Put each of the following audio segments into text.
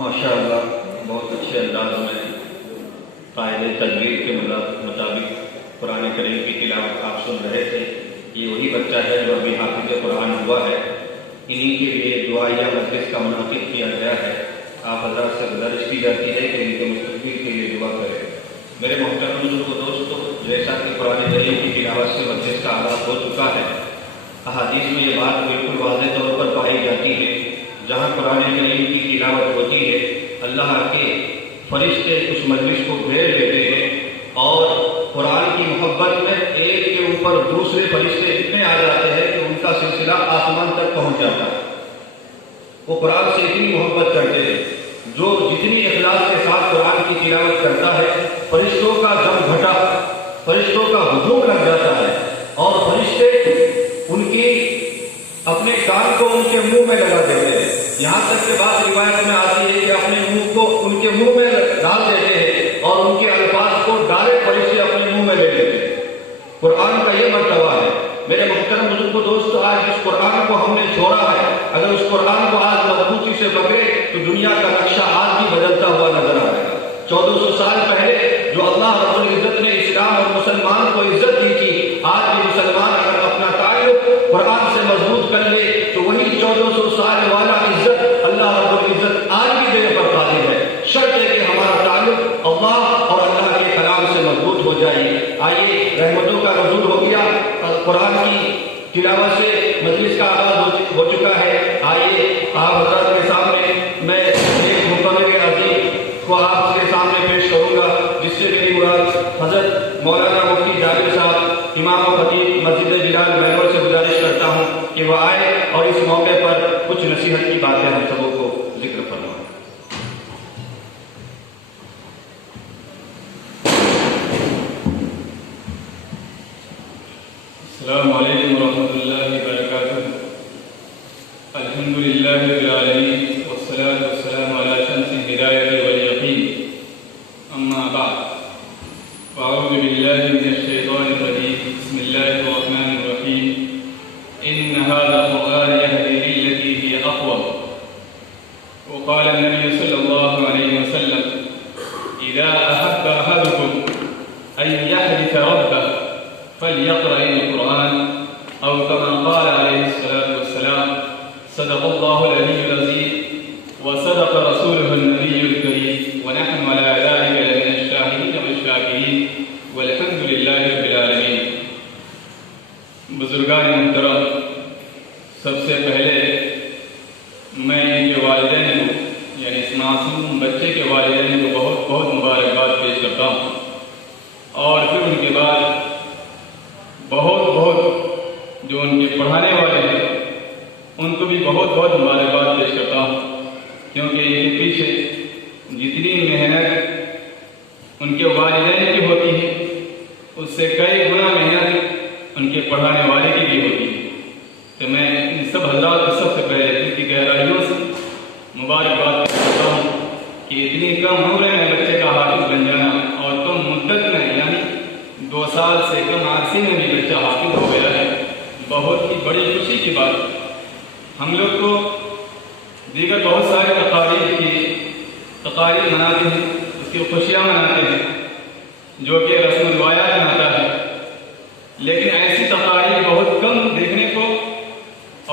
ماشاءاللہ بہت اچھے انداز میں قائد تجوید کے مطابق قرآن کریم کی تلاوت آپ سن رہے تھے. یہ وہی بچہ ہے جو ابھی حافظ قرآن ہوا ہے. انہی کے لیے دعائیہ مجلس کا منعقد کیا گیا ہے. آپ حضرات سے گزارش کی جاتی ہے کہ ان کے مستقبل کے لیے دعا کریں. میرے محترم بزرگوں دوستوں، جیسا کہ قرآن کریم کی تلاوت سے مجلس کا آغاز ہو چکا ہے، احادیث میں یہ بات بالکل واضح طور پر پائی جاتی ہے، جہاں قرآن کریم کی تلاوت ہوتی ہے اللہ کے فرشتے اس مجلس کو گھیر لیتے ہیں اور قرآن کی محبت میں ایک کے اوپر دوسرے فرشتے اتنے آ جاتے ہیں کہ ان کا سلسلہ آسمان تک پہنچ جاتا ہے. وہ قرآن سے اتنی محبت کرتے ہیں، جو جتنی اخلاص کے ساتھ قرآن کی تلاوت کرتا ہے فرشتوں کا دم گھٹا، فرشتوں کا ہجوم لگ جاتا ہے اور فرشتے ان کی اپنے کان کو ان کے منہ میں لگا دیتے ہیں. یہاں تک کہ بعض روایت میں آتی ہے کہ اپنے منہ کو ان کے منہ میں ڈال دیتے ہیں اور ان کے الفاظ کو ڈائریکٹ فرشتے اپنے منہ میں لے لیتے ہیں. قرآن کا یہ مرتبہ ہے. میرے محترم بزرگوں دوستو، آج اس قرآن کو ہم نے چھوڑا ہے. اگر اس قرآن کو آج مضبوطی سے پکڑے تو دنیا کا نقشہ آج بھی بدلتا ہوا نظر آئے گا. 1400 سال پہلے جو اللہ رب العزت نے اسلام اور مسلمان کو عزت دی تھی، آج بھی مسلمان اگر اپنا تعلق قرآن سے مضبوط کر لے تو وہی 1400 سال والا عزت اللہ رب العزت آج بھی دینے پر قادر ہے. شرط ہے کہ ہمارا تعلق اللہ اور اللہ کے کلام سے مضبوط ہو جائے. آئیے، رحمتوں کا نزول ہو گیا، قرآن کی تلاوت سے مجلس کا آغاز ہو چکا ہے. آئیے آپ حضرات کے سامنے میں ایک مقرر عظیم کو آپ کے سامنے پیش کروں گا، جس سے میری مراد حضرت مولانا مفتی جابر صاحب امام و خطیب مسجد بلال محور سے گزارش کرتا ہوں کہ وہ آئے اور اس موقع پر کچھ نصیحت کی باتیں ہم سبوں کو ذکر فرمائیں. السلام علیکم ورحمۃ اللہ وبرکاتہ. الحمد للہ رب العالمین والصلاة والسلام علی اشرف الهداية واليقين. أما بعد، فأعوذ بالله من الشيطان الرجيم. بسم الله الرحمن الرحيم. إن هذا القرآن يهدي للتي هي أقوم. وقال النبي صلى الله عليه وسلم: إذا أحب أحدكم أن يحدث ربه فليقرأ القرآن، أو كما قال عليه الصلاة والسلام: صدق الله العلي العظيم وصدق رسوله النبي الكريم، ونحن على ذلك لمن الشاهدين والشاكرين، والحمد لله رب العالمين. بزرگان محترم، سب سے پہلے میں ان کے والدین کو، یعنی اس معصوم بچے کے والدین کو بہت بہت مبارکباد پیش کرتا ہوں، اور پھر ان کے بعد بہت جو ان کے پڑھانے والے ہیں ان کو بھی بہت مبارکباد پیش کرتا ہوں، کیونکہ ان کے پیچھے جتنی محنت ان کے والدین کی ہوتی ہے اس سے کئی گنا محنت ان کے پڑھانے والے کی بھی ہوتی ہے. تو میں ان سب حضرات کو سب سے پہلے ان کی گہرائیوں سے مبارکباد کرتا ہوں کہ اتنی کم عمر میں بچے کا حافظ بن جانا اور کم مدت میں یعنی 2 سال سے کم عرصے میں بھی بچہ حافظ ہو گیا ہے، بہت ہی بڑی خوشی کی بات. ہم لوگ تو دیگر بہت سارے تقاریب مناتے ہیں، اس کی خوشیاں مناتے ہیں جو کہ رسم الروایات مناتا ہے، لیکن ایسی تقاریب بہت کم دیکھنے کو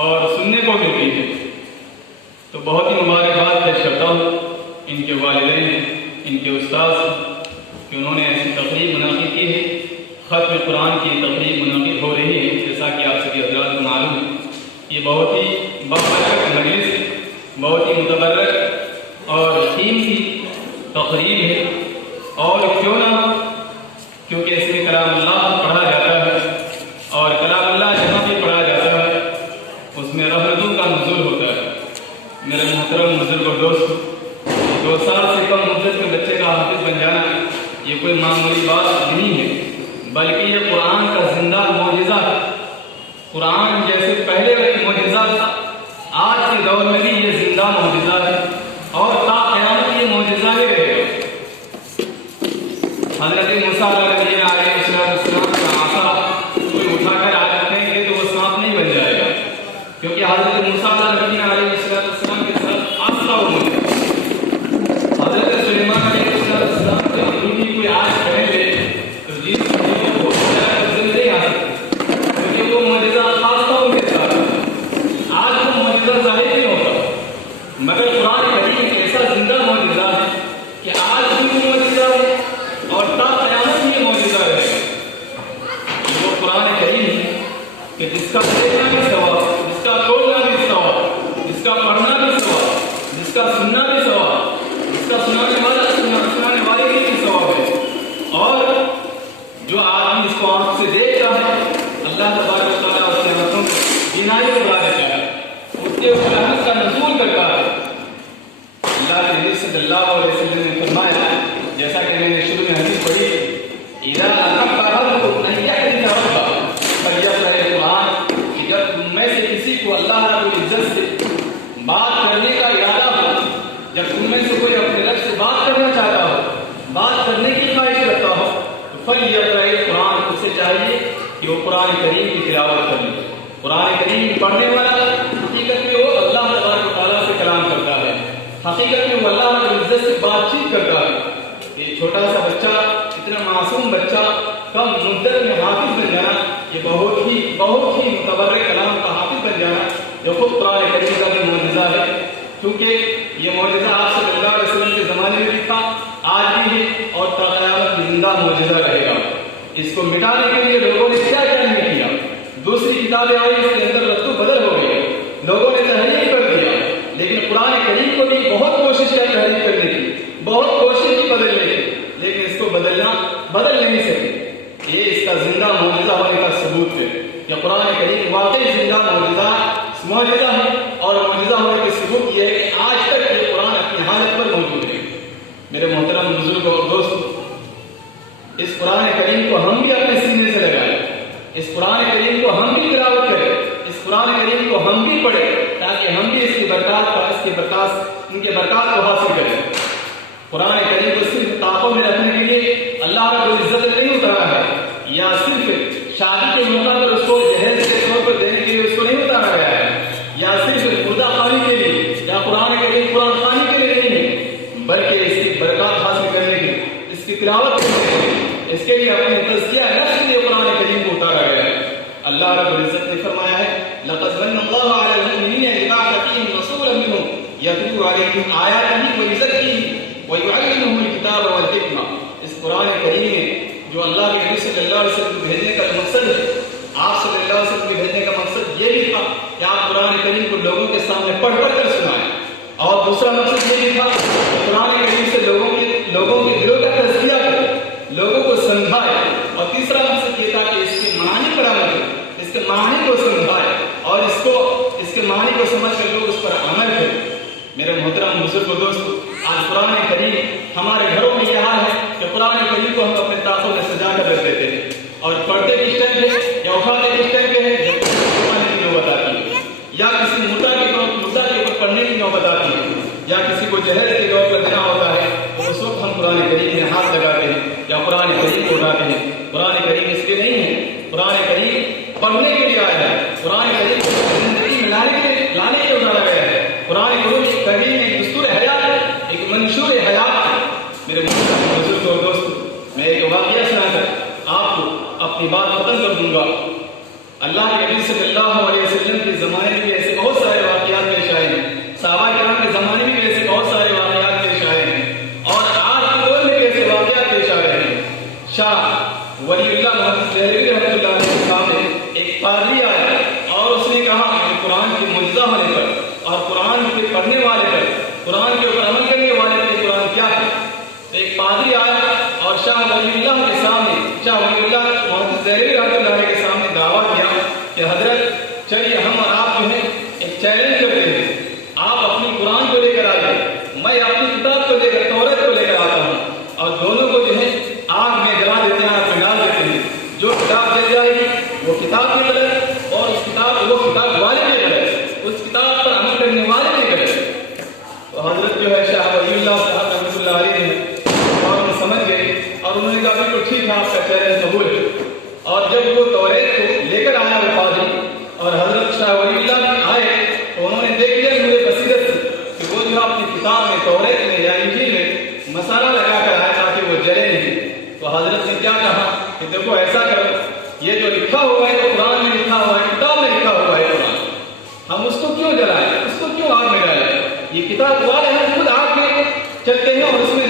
اور سننے کو ملتی ہے. تو بہت ہی مبارکباد پیش کرتا ہوں ان کے والدین، ان کے استاذ کہ انہوں نے ایسی تقریب منعقد کی ہے. ختم قرآن کی تقریب منعقد ہو رہی ہے، جیسا کہ آپ سبھی حضرات کو معلوم ہے. یہ بہت ہی بابرکت مجلس، بہت ہی متبرک اور قیمتی تقریب ہے. اور کیوں نہ، کیونکہ اس میں کلام اللہ پڑھا جاتا ہے، اور کلام اللہ جہاں بھی پڑھا جاتا ہے اس میں رحمتوں کا نزول ہوتا ہے. میرے محترم بزرگ اور دوست، 2 سال سے کم مدت میں بچے کا حافظ بن جانا یہ کوئی معمولی بات نہیں ہے، بلکہ یہ قرآن کا زندہ معجزہ ہے. قرآن جیسے پہلے معجزہ تھا، آج کے دور میں بھی یہ زندہ معجزہ ہے اور تا قیامت یہ معجزہ ہی رہے گا. حضرت موسیٰ علیہ السلام کا عصا کوئی اٹھا کر آج رکھیں گے تو وہ سانپ نہیں بن جائے گا، کیونکہ حضرت موسیٰ علیہ السلام کے ساتھ عصا وہ موجود ہے. حضرت سلیمان علیہ السلام کے انگوٹھی کوئی آج پہن لے تو جس چیز کو نہیں آ سکتی، کیونکہ وہ معجزہ خاص تھا ان کے ساتھ. آج وہ معجزہ ظاہر نہیں ہوتا، مگر قرآن کریم ایسا زندہ معجزہ ہے کہ آج بھی وہ معجزہ ہے اور تا قیامت بھی معجزہ رہے گا. وہ قرآن کریم ہے کہ جس کا دیکھنا بھی ثواب، جس کا کھولنا بھی ثواب، جس کا پڑھنا بھی ثواب، جس کا سننا بھی ثواب، جس کا سنانے والے کی بھی ثواب ہے. اور جو آدمی اس کو آنکھ سے دیکھتا ہے اللہ تبارک و تعالیٰ اس کے آنکھوں میں بینائی بڑھا دیتا ہے، اس کے اوپر رحمت کا نزول کرتا ہے. اللہ کے نبی صلی اللہ علیہ وسلم نے فرمایا، جیسا کہ میں نے شروع میں حدیث پڑھی، اِذَا أَحَبَّ أَحَدُكُمْ أَن يَحْدِثَ رَبَّهُ فَلْيَقْرَأِ الْقُرْآنَ. کہ جب تم میں سے کسی کو اللہ رب العزت سے بات کرنے کا ارادہ ہو، جب تم میں سے کوئی اپنے رب سے بات کرنا چاہتا ہو، بات کرنے کی خواہش رکھتا ہو، تو فَلْيَقْرَأِ الْقُرْآنَ. اسے چاہیے کہ وہ قرآن کریم کی تلاوت کر لے. قرآن کریم پڑھنے والا حقیقت میں وہ اللہ تبارک و تعالیٰ سے کلام کرتا ہے، حقیقت میں وہ اللہ رب العزت سے بات چیت کرتا ہے. ایک چھوٹا سا بچہ، اتنا معصوم بچہ کم مدت میں حافظ بن جانا یہ بہت ہی متبرک کلام کا حافظ بن جانا جو خود قرآن کریم کا بھی معجزہ ہے. کیونکہ یہ معجزہ آپ صلی اللہ علیہ وسلم کے زمانے میں بھی تھا، آج بھی ہے اور تا قیامت بھی زندہ معجزہ رہے گا. اس کو مٹانے کے لیے لوگوں نے کیا نہیں کیا. دوسری کتابیں آئی، اس کے اندر رد و بدل ہو گئے، لوگوں نے تحریف کر دیا، لیکن قرآن کریم کو بھی بہت کوشش کی تحریف کرنے کی، بہت کوشش کی بدلنے کی، لیکن اس کو بدل نہیں سکے. یہ اس کا زندہ معجزہ ہونے کا ثبوت ہے کہ قرآن کریم واقعی زندہ معجزہ ہے، اور معجزہ ہونے کے ثبوت یہ ہے کہ آج تک یہ قرآن اپنی حالت پر موجود ہے. میرے محترم بزرگ اور دوست، اس قرآن کریم کو ہم بھی اپنے سینے سے لگائیں، اس قرآن کریم کو ہم بھی تلاوت کریں، اس قرآن کریم کو ہم بھی پڑھیں، تاکہ ہم بھی ان کے برکات کو حاصل کریں. قرآن کریم کو صرف کتابوں میں رکھنے کے لیے اللہ رب العزت نے نہیں اتارا ہے، یا صرف شادی کے موقع پر اس کو جہیز کے طور پر دینے کے لیے اس کو نہیں اتارا گیا ہے، یا صرف مردہ خوانی کے لیے یا قرآن کریم قرآن خوانی کے لیے نہیں ہے، بلکہ اس کی برکات حاصل کرنے کے لیے، اس کی تلاوت کرنے کے لیے، اس کے لیے اپنے تزکیہ نفس کے لیے قرآن کریم کو اتارا گیا ہے۔ اللہ رب العزت نے فرمایا ہے لقد من اللہ علی المؤمنین اذ بعث فیہم رسولا منہم یتلو علیہم آیاتہ ویزکیہم ویعلمہم الکتاب والحکمہ۔ اس قرآن کریم میں جو اللہ کے نبی صلی اللہ علیہ وسلم کو بھیجنے کا مقصد ہے، آپ صلی اللہ علیہ وسلم کو بھیجنے کا مقصد یہ بھی تھا کہ آپ قرآن کریم کو لوگوں کے سامنے پڑھ کر سنائیں، اور دوسرا مقصد یہ بھی تھا کہ قرآن کریم سے لوگوں کے دلوں کا تزکیہ کرے، لوگوں کو سمجھائے، اور تیسرا مقصد یہ تھا کہ اس کے معنی پر عمل کرے، اس کے معنی کو سمجھائے اور اس کے معنی کو سمجھ کر لوگ اس پر عمل کریں۔ میرے محترم بزرگ و دوستو، آج قرآن کریم ہمارے گھروں میں یہ حال ہے کہ قرآن کریم کو ہم اپنے طاقوں میں سجا کر رکھ دیتے ہیں، اور پڑھتے کس ٹائم پہ یا اٹھاتے کس ٹائم پہ ہے جب پڑھنے کی نوبت آتی ہے، یا کسی مدعا کے اوپر پڑھنے کی نوبت آتی ہے، یا کسی کو جہیز کے طور پر دینا ہوتا ہے، تو اس وقت ہم قرآن کریم میں ہاتھ لگاتے ہیں یا قرآن کریم کو اٹھاتے ہیں۔ قرآن کریم اس لیے نہیں ہے، قرآن کریم پڑھنے کے لیے آیا ہے، قرآن کریم کو زندگی میں لانے کے لیے اتارا گیا ہے۔ قرآن کریم ایک دستور حیات ہے، ایک منشور حیات ہے۔ میرے بزرگ اور دوستو، میں ایک واقعہ سنا کر آپ کو اپنی بات ختم کر دوں گا۔ اللہ کے نبی صلی اللہ علیہ وسلم کے زمانے میں ایسے بہت سارے واقعات پیش آئے ہیں، صحابہ کرام کے زمانے میں بھی ایسے بہت سارے واقعات پیش آئے ہیں، اور آج کے دور میں بھی ایسے واقعات پیش آ رہے ہیں۔ شاہ ولی اللہ محمد دہلوی رحمۃ اللہ علیہ کے سامنے ایک پادری آیا اور اس نے کہا کہ قرآن کے معجزہ ہونے پر اور قرآن کے پڑھنے والے پر، قرآن کے اوپر عمل کرنے والے پر قرآن کیا ہے۔ ایک پادری آیا اور شاہ ولی اللہ کے سامنے، شاہ ولی اللہ محمد دہلوی رحمۃ اللہ علیہ کے سامنے دعویٰ کیا کہ حضرت چلیے ہم اور آپ جو ہے ایک چیلنج کرتے ہیں، آپ اپنی قرآن کو لے کر آئیے، میں اپنی کتاب کو لے کر توریت کو لے کر آتا ہوں، اور دونوں کو جو ہے آگ میں جلا دیتے ہیں، آگ میں ڈال دیتے ہیں، جو کتاب جل جائے گی وہ کتاب کی غلط، اور وہ کتاب والے کی غلط، اس کتاب پر عمل کرنے والے کی غلط۔ تو حضرت جو ہے شاہ ولی اللہ صاحب رحمۃ اللہ علیہ نے اور سمجھ گئے، اور انہوں نے کہا بالکل ٹھیک ہے، آپ کا چیلنج قبول ہے۔ اور جب وہ توریت کو لے کر آیا وہ پادری اور حضرت شاہ ولی اللہ بھی آئے، تو انہوں نے دیکھ لیا مجھے بصیرت سے کہ وہ جو اپنی کتاب میں توریت میں یا انجیل میں مسالہ لگا کر آیا تاکہ وہ جلے نہیں۔ تو حضرت نے کیا کہا کہ دیکھو ایسا کرو، یہ جو لکھا ہوا ہے قرآن میں لکھا ہوا ہے، کتاب میں لکھا ہوا ہے قرآن، ہم اس کو کیوں جلائیں، اس کو کیوں آگ میں ڈالیں؟ یہ کتاب والے ہم خود آگ میں چلتے ہیں اور اس میں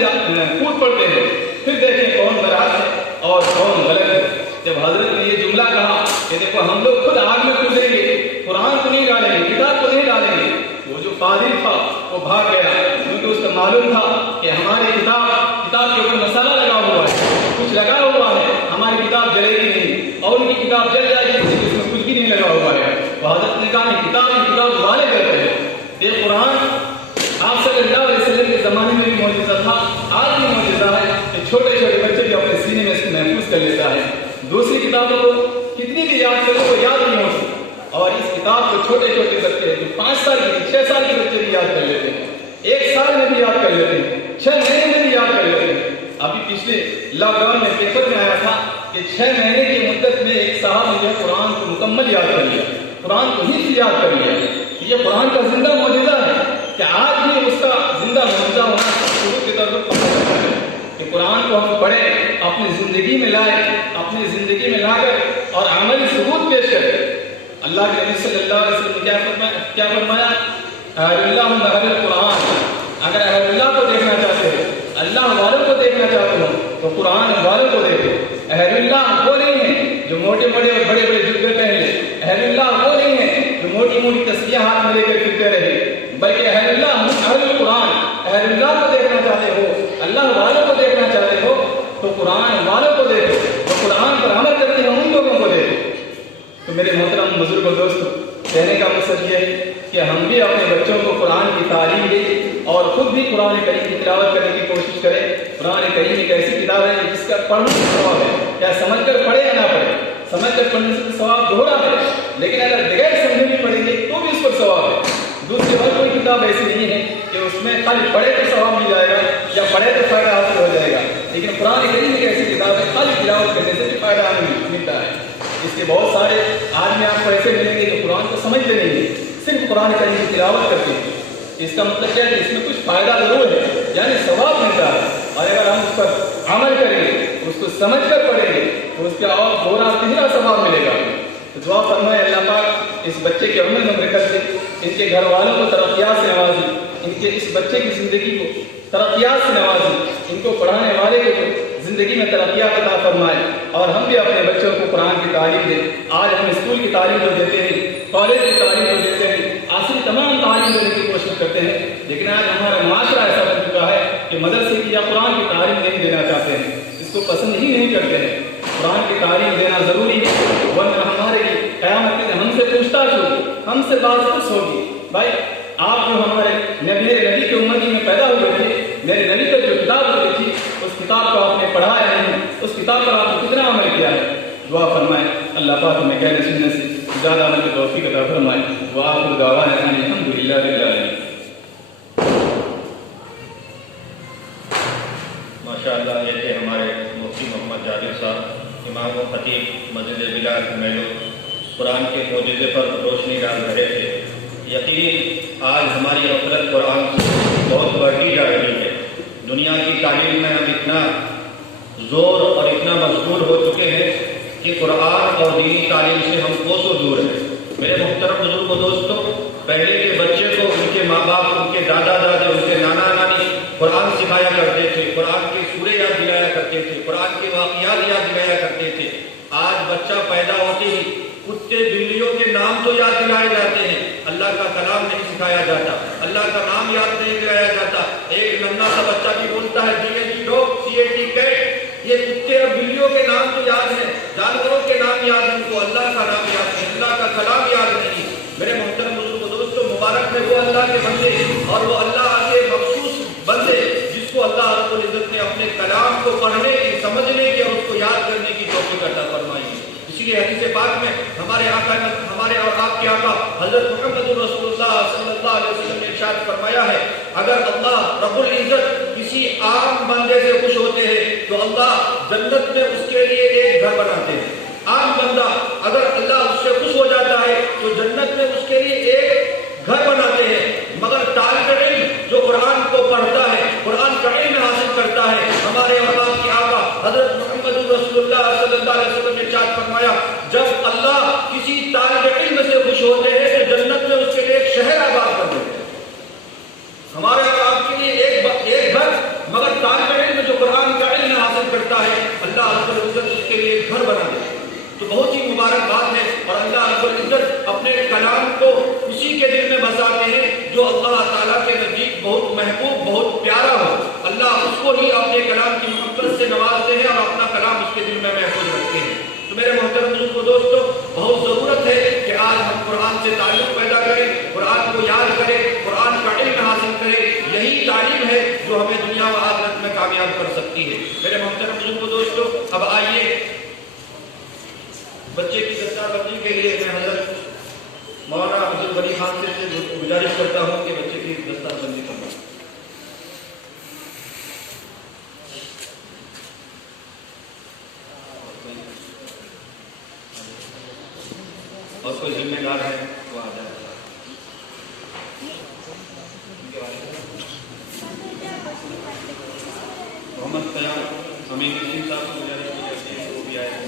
کود پڑتے ہیں، پھر دیکھیں کون برحق ہے اور کون غلط ہے۔ جب حضرت نے یہ جملہ کہا کہ دیکھو ہم لوگ خود آگ میں کودیں گے، قرآن کو نہیں ڈالیں گے، کتاب کو نہیں ڈالیں گے، وہ جو پادری تھا وہ بھاگ گیا، کیونکہ اس کو معلوم تھا کہ ہماری کتاب کے اوپر مسالہ لگا ہوا ہے، کچھ لگا ہوا ہے، ہماری کتاب جلے گی نہیں، اور ان کی کتاب جل جائے گی اس میں کچھ بھی نہیں لگا ہوا ہے۔ تو حضرت نے کہا کہ کتاب والے کہتے ہیں۔ یہ قرآن آپ صلی اللہ علیہ وسلم کے زمانے میں بھی معجزہ تھا، آج بھی معجزہ ہے کہ چھوٹے چھوٹے بچے بھی اپنے سینے میں اس کو محفوظ کر لیتا ہے۔ دوسری کتابوں کو کتنی بھی یاد کرو وہ یاد نہیں ہوتی، اور اس کتاب کو چھوٹے چھوٹے بچے جو 5 سال کے 6 سال کے بچے بھی یاد کر لیتے ہیں، 1 سال میں بھی یاد کر لیتے ہیں، 6 مہینے میں بھی یاد کر لیتے ہیں۔ ابھی پچھلے لاک ڈاؤن میں پیپر میں آیا تھا کہ 6 مہینے کی مدت میں ایک صاحب نے جو قرآن کو مکمل یاد کر لیا، قرآن کو ہی یاد کر لیا۔ یہ قرآن کا زندہ معجزہ ہے کہ آج بھی اس کا زندہ معجزہ ہونا شروع کے طور پر پتہ چلتا ہے کہ قرآن کو ہم پڑھیں، اپنی زندگی میں لائیں، اپنی زندگی میں لا کر اور عملی ثبوت پیش کریں۔ اللہ کے نبی صلی اللہ علیہ وسلم نے کیا فرمایا؟ اہل اللہ اہل القرآن۔ اگر اہل اللہ کو دیکھنا چاہتے ہو، اللہ والوں کو دیکھنا چاہتے ہو، تو قرآن والوں کو دیکھو۔ اہل اللہ وہ نہیں ہیں جو موٹے موٹے اور بڑے بڑے جبے پہن لے، اہل اللہ وہ نہیں ہیں جو موٹی موٹی تسبیح ہاتھ میں لے کر پھرتے رہے، بلکہ اہل اللہ اہل القرآن۔ اہل اللہ کو دیکھنا چاہتے ہو، اللہ والوں کو دیکھنا چاہتے ہو، تو قرآن والوں کو دیکھو، تو قرآن پر عمل کرتے ہیں ان لوگوں کو دیکھو۔ تو میرے محترم بزرگ و دوستو، کہنے کا مقصد یہ ہے کہ ہم بھی اپنے بچوں کو قرآن کی تعلیم دیں اور خود بھی قرآن کریم کی تلاوت کرنے کی کوشش کریں۔ قرآن کریم ایک ایسی کتاب ہے جس کا پڑھنے کا ثواب ہے، کیا سمجھ کر پڑھے یا نہ پڑھے، سمجھ کر پڑھنے سے ثواب دوہرا ہے، لیکن اگر بغیر سمجھے بھی پڑھیں گے تو بھی اس پر ثواب ہے۔ دوسری ہر کوئی کتاب ایسی نہیں ہے کہ اس میں خالی پڑھے تو ثواب مل جائے گا یا پڑھے تو فائدہ حاصل ہو جائے گا، لیکن قرآن کریم ایک ایسی کتاب ہے خالی تلاوت کرنے سے بھی فائدہ نہیں ملتا ہے۔ اس کے بہت سارے آدمی آپ کو ایسے ملیں گے جو قرآن کو سمجھتے نہیں ہیں، صرف قرآن کریم کی تلاوت کرتے ہیں۔ اس کا مطلب کیا ہے کہ اس میں کچھ فائدہ ضرور ہے، یعنی ثواب ملتا ہے، اور اگر ہم اس پر عمل کریں گے، اس کو سمجھ کر پڑھیں گے تو اس کا اور بہت تہرا ثواب ملے گا۔ تو دعا فرمائے اللہ پاک اس بچے کے عمل میں برکت دے، ان کے گھر والوں کو ترقیات سے نوازے، ان کے اس بچے کی زندگی کو ترقیات سے نوازے، ان کو پڑھانے والے کو زندگی میں ترقیات عطا فرمائے، اور ہم بھی اپنے بچوں کو قرآن کی تعلیم دیں۔ آج ہم اسکول کی تعلیم تو دیتے ہیں، کالج کی تعلیم تو دیتے ہیں، آخری تمام تعلیم دینے کی کوشش کرتے ہیں، لیکن آج ہمارا معاشرہ ایسا بن چکا ہے کہ مدرسے کی یا قرآن کی تعلیم نہیں دینا چاہتے ہیں، اس کو پسند ہی نہیں کرتے ہیں۔ قرآن کی تعلیم دینا ضروری ہے، ورنہ ہمارے قیامت کے دن ہم سے پوچھتاچھ ہوگی، ہم سے بات پوچھ ہوگی، بھائی آپ جو ہمارے نبی کی امتی میں پیدا ہوئے تھے، میرے نبی پر جو کتاب ہوئی تھی اس کتاب کو آپ نے پڑھا ہے نہیں، اس کتاب پر آپ نے کتنا عمل کیا ہے؟ دعا فرمائے اللہ پاک ہمیں کہنے سننے سے زیادہ عمل کی توفیق عطا فرمائے۔ وآخر دعوانا ان الحمدللہ رب العالمین۔ ماشاءاللہ یہ تھے ہمارے مفتی محمد جابر صاحب، امام و خطیب مسجد بلال میلو، قرآن کے معجزے پر روشنی ڈال رہے تھے۔ یقین آج ہماری غفلت قرآن بہت بڑھتی جا رہی ہے۔ دنیا کی تعلیم میں ہم اتنا زور اور اتنا مشغول ہو چکے ہیں کہ قرآن اور دینی تعلیم سے ہم کوسوں دور ہیں۔ میرے محترم بزرگ و دوستو، پہلے کے بچے کو ان کے ماں باپ، ان کے دادا دادے، ان کے نانا نانی قرآن سکھایا کرتے تھے، قرآن کی سورے یاد دلایا کرتے تھے، قرآن کے واقعات یاد دلایا کرتے تھے۔ آج بچہ پیدا ہوتے ہی کتے بلیوں کے نام تو یاد دلائے جاتے ہیں، اللہ کا کلام نہیں سکھایا جاتا، اللہ کا نام یاد نہیں دلایا جاتا۔ ایک ننھا سا بچہ بھی بولتا ہے DLG ڈاگ، CAT کیٹ، یہ کتے اور بلیوں کے نام تو یاد ہیں، جانوروں کے نام یاد ہیں، ان کو اللہ کا نام یاد نہیں، اللہ کا کلام یاد نہیں۔ میرے محترم بزرگ دوستو، مبارک ہے وہ اللہ کے بندے اور وہ اللہ کے مخصوص بندے جس کو اللہ رب العزت نے اپنے کلام کو پڑھنے کی، سمجھنے کی اور اس کو یاد کرنے کی توفیق عطا فرمائی ہے۔ اسی لیے حدیث پاک میں ہمارے اور آپ کے آقا حضرت محمد رسول اللہ صلی اللہ علیہ وسلم نے ارشاد فرمایا ہے، اگر اللہ رب العزت کسی عام بندے سے خوش ہوتے ہیں تو اللہ جنت میں اس کے لیے ایک گھر بناتے ہیں۔ عام بندہ اگر اللہ اس سے خوش ہو جاتا ہے تو جنت میں اس کے لیے ایک گھر بناتے ہیں، مگر طالب علم جو قرآن کو پڑھتا ہے، قرآن کا علم حاصل کرتا ہے، ہمارے اور آپ کے آقا حضرت محمد رسول اللہ صلی اللہ علیہ وسلم نے ارشاد فرمایا، جب اللہ کسی طالب علم سے خوش ہوتے ہیں تو جنت میں اس کے لیے ایک شہر آباد کر دیتے ہیں۔ ہمارے اور آپ کے لیے ایک گھر، مگر طالب علم جو قرآن کا علم حاصل کرتا ہے، اللہ رب العزت اس کے لیے ایک گھر بنا دیتا ہے۔ تو بہت ہی مبارک بات ہے، اور اللہ رب العزت اپنے کلام کو اسی کے دل میں بساتے ہیں جو اللہ تعالیٰ کے نزدیک بہت محبوب، بہت پیارا ہو۔ اللہ اس کو ہی اپنے کلام کی محبت سے نوازتے ہیں اور اپنا کلام اس کے دل میں محفوظ رکھتے ہیں۔ تو میرے محترم بزرگ و دوستو، بہت ضرورت ہے کہ آج ہم قرآن سے تعلق پیدا کریں، قرآن کو یاد کریں، قرآن کا علم حاصل کریں۔ یہی تعلیم ہے جو ہمیں دنیا و آخرت میں کامیاب کر سکتی ہے۔ میرے محترم بزرگ و دوستو، اب آئیے بچے کی دستار بندی کے لیے میں حضرت مولانا عبدالغنی خان سے گزارش کرتا ہوں کہ بچے کی دستار بندی کریں۔ اور کوئی ذمہ دار ہے وہ آ جائے۔ محمد قیام امین سنگھ صاحب کو گزارش کی جاتی ہے وہ بھی آئے۔